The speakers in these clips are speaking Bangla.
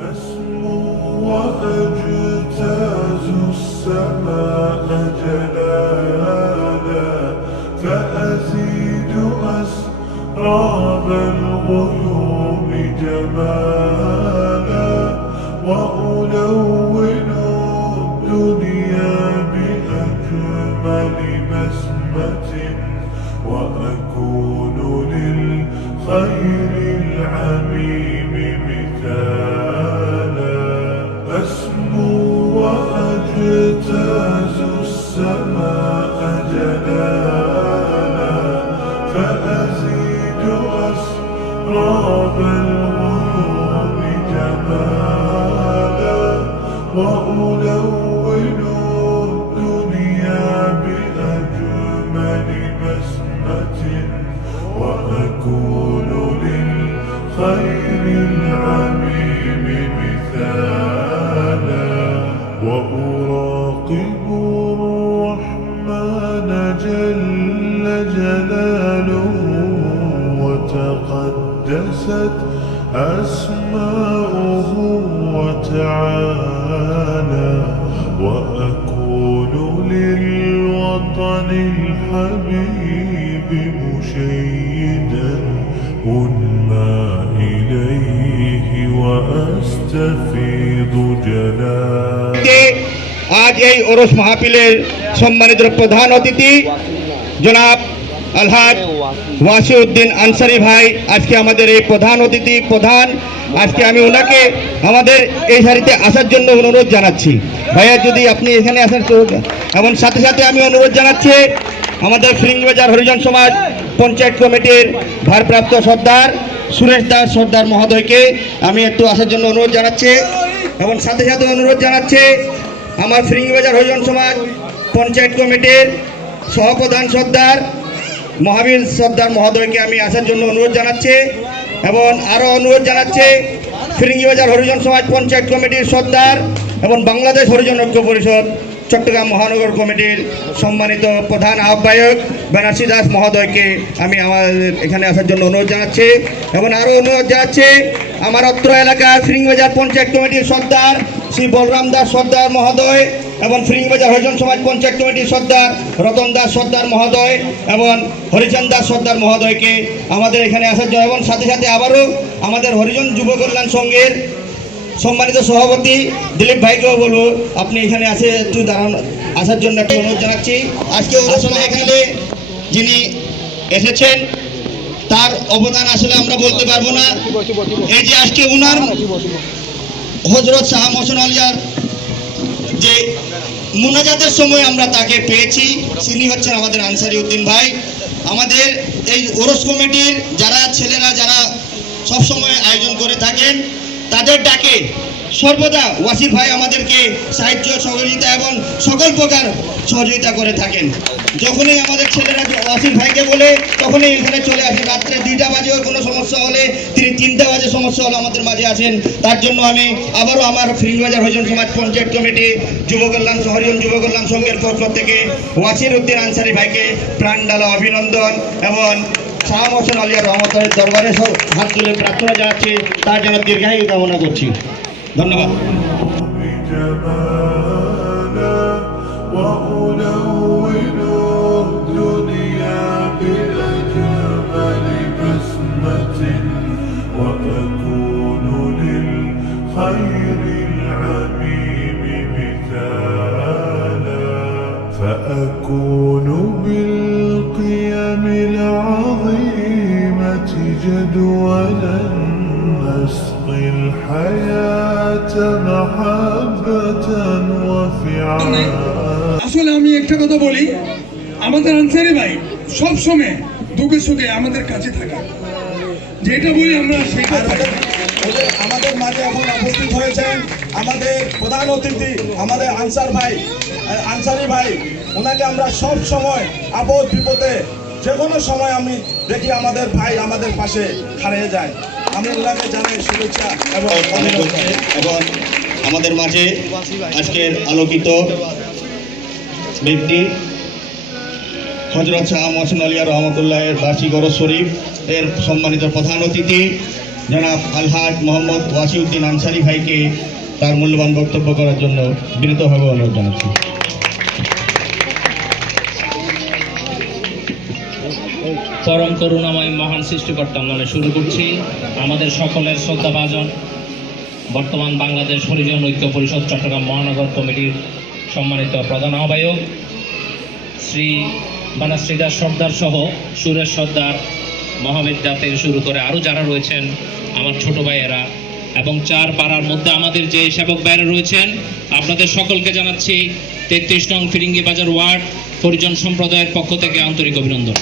أسمو وأجتاز السماء جلالا فأزيد أسراب الغيوم جمالا وألون الدنيا بأجمل بسمة وأكون للخير العميم مثالا أسمو وأجتاز السماء جلالا فأزيد أسراب الغيوم جمالا وألون الدنيا بأجمل بسمة وأكون للخير العميم مثالا وأراقب الرحمن جل جلاله وتقدست أسماؤه وتعالى وأكون للوطن الحبيب مشيدا أنمى إليه وأستفيض جلاله আজ এই ওরস মাহফিলের সম্মানিত প্রধান অতিথি জনাব আলহাজ ওয়াসিউদ্দিন আনসারী ভাই আজকে আমাদের এই প্রধান অতিথি আজকে আমি ওনাকে আমাদের এই সারিতে আসার জন্য অনুরোধ জানাচ্ছি। ভাইয়া যদি আপনি এখানে আসার এবং সাথে সাথে আমি অনুরোধ জানাচ্ছি আমাদের ফিরিঙ্গিবাজার হরিজন সমাজ পঞ্চায়েত কমিটির ভারপ্রাপ্ত সর্দার সুরেশ দাস সর্দার মহোদয়কে আমি একটু আসার জন্য অনুরোধ জানাচ্ছি এবং সাথে সাথে অনুরোধ জানাচ্ছি আমার ফিরিঙ্গিবাজার হরিজন সমাজ পঞ্চায়েত কমিটির সহপ্রধান সর্দার মহাবীর সর্দার মহোদয়কে আমি আসার জন্য অনুরোধ জানাচ্ছি এবং আরও অনুরোধ জানাচ্ছি ফিরিঙ্গিবাজার হরিজন সমাজ পঞ্চায়েত কমিটির সর্দার এবং বাংলাদেশ হরিজন ঐক্য পরিষদ চট্টগ্রাম মহানগর কমিটির সম্মানিত প্রধান আহ্বায়ক বেনারসি দাস মহোদয়কে আমি আমাদের এখানে আসার জন্য অনুরোধ জানাচ্ছি এবং আরও অনুরোধ জানাচ্ছি আমার অত্র এলাকার ফিরিঙ্গিবাজার পঞ্চায়েত কমিটির সর্দার শ্রী বলরাম দাস সর্দার মহোদয় এবং ফিরিঙ্গিবাজার হরিজন সমাজ পঞ্চায়েত কমিটির সর্দার রতন দাস সর্দার মহোদয় এবং হরিচাঁদ দাস সর্দার মহোদয়কে আমাদের এখানে আসার জন্য এবং সাথে সাথে আবারও আমাদের হরিজন যুব কল্যাণ সংঘের সম্মানিত সভাপতি দিলীপ ভাইকেও বলবো আপনি এখানে একটু আসার জন্য একটু অনুরোধ জানাচ্ছি। আজকে আসলে এখানে যিনি এসেছেন তার অবদান আসলে আমরা বলতে পারবো না। এই যে আজকে উনার হযরত শাহ মোহসেন আলিয়ার যে মুনাজাতের সময় আমরা তাকে পেয়েছি, তিনি হচ্ছেন আমাদের আনসারী উদ্দিন ভাই। আমাদের এই ওরস কমিটির যারা ছেলেরা যারা সবসময় আয়োজন করে থাকেন তাদের ডাকে সর্বদা ওয়াসির ভাই আমাদেরকে সাহায্য সহযোগিতা এবং সকল প্রকার সহযোগিতা করে থাকেন। যখনই আমাদের ছেলেরা ওয়াসির ভাইকে বলে তখনই এখানে চলে আসেন। রাত্রে 2টা বাজেও কোনো সমস্যা হলে তিনি 3টা বাজে সমস্যা হলে আমাদের মাঝে আসেন। তার জন্য আমি আবারও আমার ফিরিঙ্গিবাজার হরিজন সমাজ পঞ্চায়েত কমিটি হরিজন যুব কল্যাণ সংঘের পক্ষ থেকে ওয়াসির উদ্দিন আনসারী ভাইকে প্রাণ ঢালা অভিনন্দন এবং শাহ মোহসেন আলিয়ার রহমতের দরবারে হাত তুলে প্রার্থনা জানাচ্ছি, তার জন্য দীর্ঘায়ু কামনা করছি। ধন্যবাদ। فأكون بالقيم العظيمة جدولا نسقي الحياة محبة وفعالا আসলে আমি একটা কথা বলি, আমাদের আনসারী ভাই সব সময় দুঃখে সুখে আমাদের কাছে থাকে, যেটা বলি আমরা সেটা আমাদের মাঝে এখন উপস্থিত হয়েছেন আমাদের প্রধান অতিথি আমাদের আনসারী ভাই। ওনাকে আমরা সব সময় আপদ বিপদে যে কোনো সময় আমি দেখি আমাদের ভাই আমাদের পাশে দাঁড়িয়ে যায়। আমি ওনাকে জানাই শুভেচ্ছা এবং আমাদের মাঝে আজকের আলোকিত ব্যক্তি হযরত শাহ মোহসেন আলিয়া রহমতুল্লাহের বার্ষিক ওরস শরীফ এর সম্মানিত প্রধান অতিথি জনাব আলহাজ মোহাম্মদ ওয়াসিউদ্দিন আনসারি ভাইকে তার মূল্যবান বক্তব্য করার জন্য বিনীতভাবে অনুরোধ জানাচ্ছি। পরম করুণাময় মহান সৃষ্টিকর্তার নামে শুরু করছি। আমাদের সকলের শ্রদ্ধাভাজন বর্তমান বাংলাদেশ হরিজন ঐক্য পরিষদ চট্টগ্রাম মহানগর কমিটির সম্মানিত প্রধান আহ্বায়ক শ্রী বানাশ্রী দাস সর্দার সহ সুরেশ সর্দার, মহাবিদ্যা থেকে শুরু করে আরও যারা রয়েছেন আমার ছোট ভাইয়েরা এবং চার পাড়ার মধ্যে আমাদের যে সেবক ভাইয়েরা রয়েছেন, আপনাদের সকলকে জানাচ্ছি 33 নং ফিরিঙ্গি বাজার ওয়ার্ড হরিজন সম্প্রদায়ের পক্ষ থেকে আন্তরিক অভিনন্দন।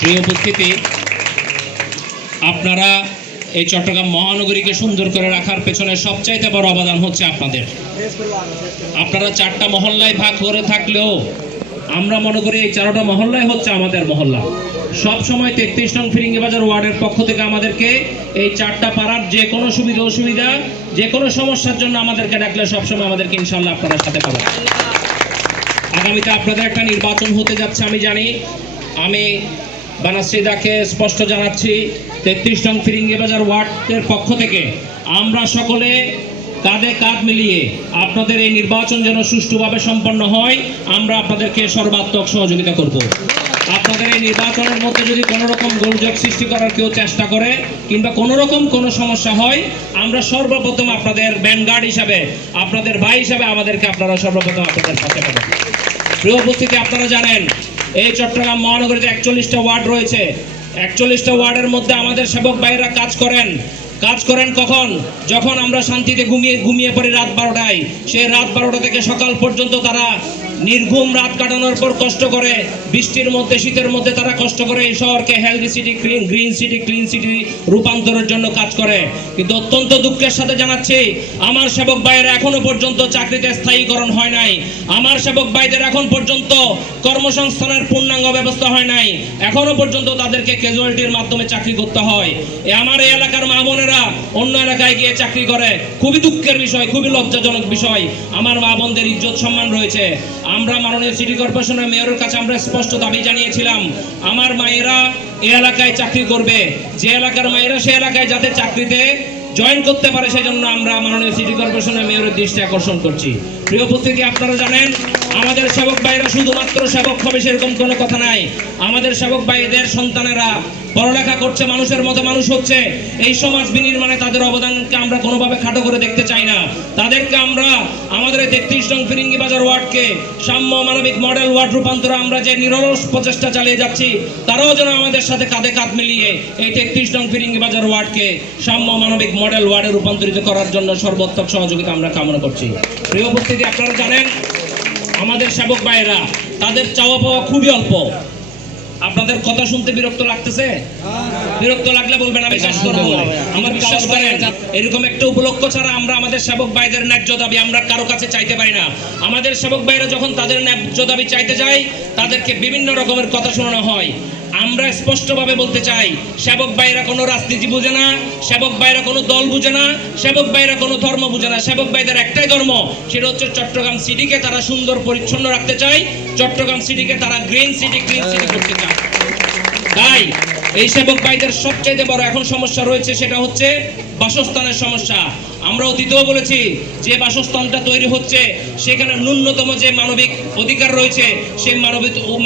প্রিয় উপস্থিতি, আপনারা এই চট্টগ্রাম মহানগরীকে সুন্দর করে রাখার পেছনে সবচাইতে বড় অবদান হচ্ছে আপনাদের। আপনারা 4টা মহল্লায় ভাগ করে থাকলেও আমরা মনে করি এই 4টা মহল্লাই হচ্ছে আমাদের মহল্লা। সব সময় 33 নং ফিরিঙ্গি বাজার ওয়ার্ডের পক্ষ থেকে আমাদেরকে এই 4টা পাড়ার যে কোনো সুবিধা অসুবিধা, যে কোনো সমস্যার জন্য আমাদেরকে ডাকলে সবসময় আমাদেরকে ইনশাল্লাহ আপনারা সাথে পাবেন। আগামীতে আপনাদের একটা নির্বাচন হতে যাচ্ছে আমি জানি। আমি বানাশ্রীদাকে স্পষ্ট জানাচ্ছি 33 নং ফিরিঙ্গি বাজার ওয়ার্ডের পক্ষ থেকে আমরা সকলে কাঁধে কাঁধ মিলিয়ে আপনাদের এই নির্বাচন যেন সুষ্ঠুভাবে সম্পন্ন হয়, আমরা আপনাদেরকে সর্বাত্মক সহযোগিতা করব। আপনাদের এই নির্বাচনের মধ্যে যদি কোনো রকম গোলযোগ সৃষ্টি করার কেউ চেষ্টা করে কিংবা কোনো রকম কোনো সমস্যা হয়, আমরা সর্বপ্রথম আপনাদের ব্যানগার্ড হিসাবে, আপনাদের ভাই হিসাবে আমাদেরকে আপনারা সর্বপ্রথম আপনাদের সাথে পাবেন। প্রিয় উপস্থিতি, আপনারা জানেন এই চট্টগ্রাম মহানগরীতে 41টা ওয়ার্ড রয়েছে। 41টা ওয়ার্ডের মধ্যে আমাদের সেবক ভাইয়েরা কাজ করেন কখন? যখন আমরা শান্তিতে ঘুমিয়ে পড়ি রাত 12টায়। সেই রাত 12টা থেকে সকাল পর্যন্ত তারা নির্ঘুম রাত কাটানোর পর কষ্ট করে, বৃষ্টির মধ্যে শীতের মধ্যে তারা কষ্ট করে এই শহরকে healthy city, green city, clean city রূপান্তরের জন্য কাজ করে। কিন্তু অত্যন্ত দুঃখের সাথে জানাচ্ছি, আমার সেবক ভাইয়েরা এখনো পর্যন্ত চাকরিতে স্থায়ীকরণ হয় নাই। আমার সেবক ভাইদের এখন পর্যন্ত কর্মসংস্থানের পূর্ণাঙ্গ ব্যবস্থা হয় নাই। এখনো পর্যন্ত তাদেরকে ক্যাজুয়ালিটির মাধ্যমে চাকরি করতে হয়। আমার এই এলাকার মা বোনেরা অন্য এলাকায় গিয়ে চাকরি করে। খুবই দুঃখের বিষয়, খুবই লজ্জাজনক বিষয়। আমার মা বোনদের ইজ্জত সম্মান রয়েছে। আমরা মাননীয় সিটি কর্পোরেশনের মেয়রের কাছে আমরা স্পষ্ট দাবি জানিয়েছিলাম, আমার মায়েরা এই এলাকায় চাকরি করবে। যে এলাকার মায়েরা সে এলাকায় যাতে চাকরিতে জয়েন করতে পারে, সেজন্য আমরা মাননীয় সিটি কর্পোরেশনের মেয়রের দৃষ্টি আকর্ষণ করছি। প্রিয় উপস্থিতি, আপনারা জানেন আমাদের সেবক ভাইয়েরা শুধুমাত্র সেবক হবে সেরকম কোনো কথা নাই। আমাদের সেবক ভাইদের সন্তানেরা পড়ালেখা করছে, মানুষের মতো মানুষ হচ্ছে। এই সমাজ বিনির্মাণে তাদের অবদানকে আমরা কোনোভাবে খাটো করে দেখতে চাই না। তাদেরকে আমরা আমাদের 33 নং ফিরিঙ্গি বাজার ওয়ার্ডকে সাম্য মানবিক মডেল ওয়ার্ড রূপান্তরে আমরা যে নিরলস প্রচেষ্টা চালিয়ে যাচ্ছি, তারাও যেন আমাদের সাথে কাঁধে কাঁধ মিলিয়ে এই 33 নং ফিরিঙ্গি বাজার ওয়ার্ডকে সাম্য মানবিক মডেল ওয়ার্ডে রূপান্তরিত করার জন্য সর্বোত্তম সহযোগিতা আমরা কামনা করছি। প্রিয় উপস্থিতি, আপনারা জানেন আমাদের সেবক ভাইয়েরা তাদের চাওয়া পাওয়া খুবই অল্প। আপনাদের কথা শুনতে বিরক্ত লাগতেছে? বিরক্ত লাগলে বলবেন, আমি শেষ করবো। আমার বিশ্বাস করেন, এরকম একটা উপলক্ষ ছাড়া আমরা আমাদের সেবক ভাইদের ন্যায্য দাবি আমরা কারো কাছে চাইতে পারি না। আমাদের সেবক ভাইরা যখন তাদের ন্যায্য দাবি চাইতে যায়, তাদেরকে বিভিন্ন রকমের কথা শোনানো হয়। আমরা স্পষ্টভাবে বলতে চাই, সেবক ভাইরা কোনো রাজনীতি বুঝে না, সেবক ভাইরা কোনো দল বুঝে না, সেবক ভাইরা কোনো ধর্ম বুঝে না। সেবক ভাইদের একটাই ধর্ম, সেটা হচ্ছে চট্টগ্রাম সিটিকে তারা সুন্দর পরিচ্ছন্ন রাখতে চায়, চট্টগ্রাম সিটিকে তারা গ্রিন সিটি, ক্লিন সিটি করতে চায়। তাই এই সেবক ভাইদের সবচেয়ে বড় এখন সমস্যা রয়েছে, সেটা হচ্ছে বাসস্থানের সমস্যা। আমরা অতীতেও বলেছি, যে বাসস্থানটা তৈরি হচ্ছে সেখানে ন্যূনতম যে মানবিক অধিকার রয়েছে, সেই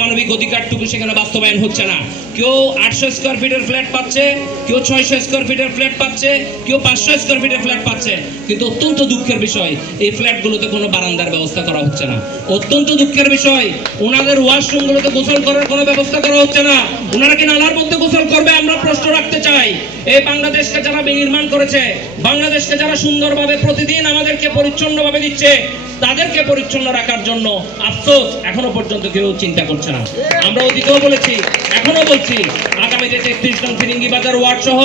মানবিক অধিকারটুকু সেখানে বাস্তবায়ন হচ্ছে না। কেউ 800 স্কোয়ার ফিটের ফ্ল্যাট পাচ্ছে, কেউ 600 স্কোয়ার ফিটের ফ্ল্যাট পাচ্ছে, কেউ 500 স্কোয়ার ফিটের ফ্ল্যাট পাচ্ছে। কিন্তু অত্যন্ত দুঃখের বিষয়, এই ফ্ল্যাটগুলোতে কোনো বারান্দার ব্যবস্থা করা হচ্ছে না। অত্যন্ত দুঃখের বিষয়, ওনাদের ওয়াশরুমগুলোতে গোসল করার কোনো ব্যবস্থা করা হচ্ছে না। ওনারা কি নালার মধ্যে গোসল করবে? আমরা প্রশ্ন রাখতে চাই। এই বাংলাদেশকে যারা বিনির্মাণ করেছে, বাংলাদেশকে যারা সুন্দরভাবে প্রতিদিন আমাদেরকে পরিচ্ছন্নভাবে দিচ্ছে, তাদেরকে পরিচ্ছন্ন রাখার জন্য আফসোস এখনো পর্যন্ত কেউ চিন্তা করছে না। আমরা অতীতেও বলেছি, এখনো বলছি, আগামীতে 33 নং ফিরিঙ্গি বাজার ওয়ার্ড সহ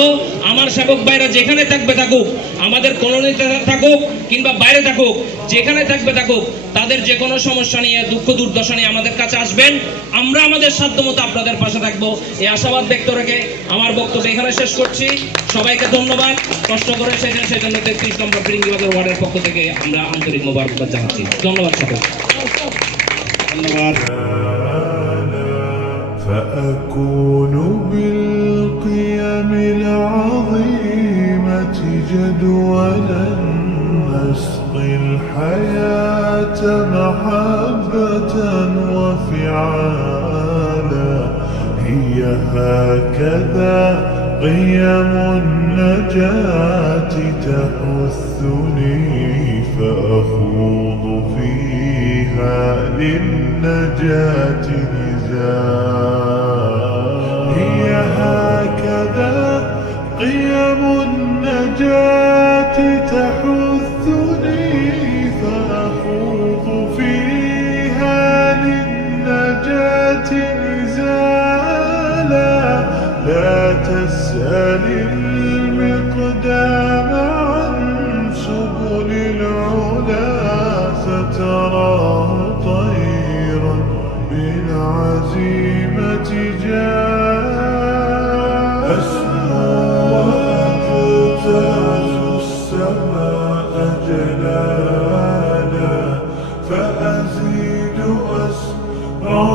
আমার সেবক ভাইরা যেখানে থাকবে থাকুক, আমাদের কলোনিতে থাকুক কিংবা বাইরে থাকুক, যেখানে থাকবে থাকুক, তাদের যে কোনো সমস্যা নিয়ে, দুঃখ দুর্দশা নিয়ে আমাদের কাছে আসবেন। আমরা আমাদের সাধ্যমতো আপনাদের পাশে থাকবো, এই আশাবাদ ব্যক্ত রেখে আমার বক্তব্য এখানে শেষ করছি। সবাইকে ধন্যবাদ। কষ্ট করে সেজন্য 33 নম্বর ফিরিঙ্গি বাজার ওয়ার্ডের পক্ষ থেকে আমরা আন্তরিক মোবারকবাদ জানাচ্ছি। ধন্যবাদ সকলকে। ধন্যবাদ। فأكون بالقيام العظيمة جدولا نسقي الحياة محبة وفعالا هي هكذا قيم النجاة تحثني فأخوض فيها للنجاة نزالا هي هكذا قيم النجاة تحثني فأخوض فيها للنجاة نزالا لا تسأل المقدام عن سبل العلا فتراه طيرا بالعزيمة جاء أسمو وأجتاز السماء جلالا فأزيد أسرى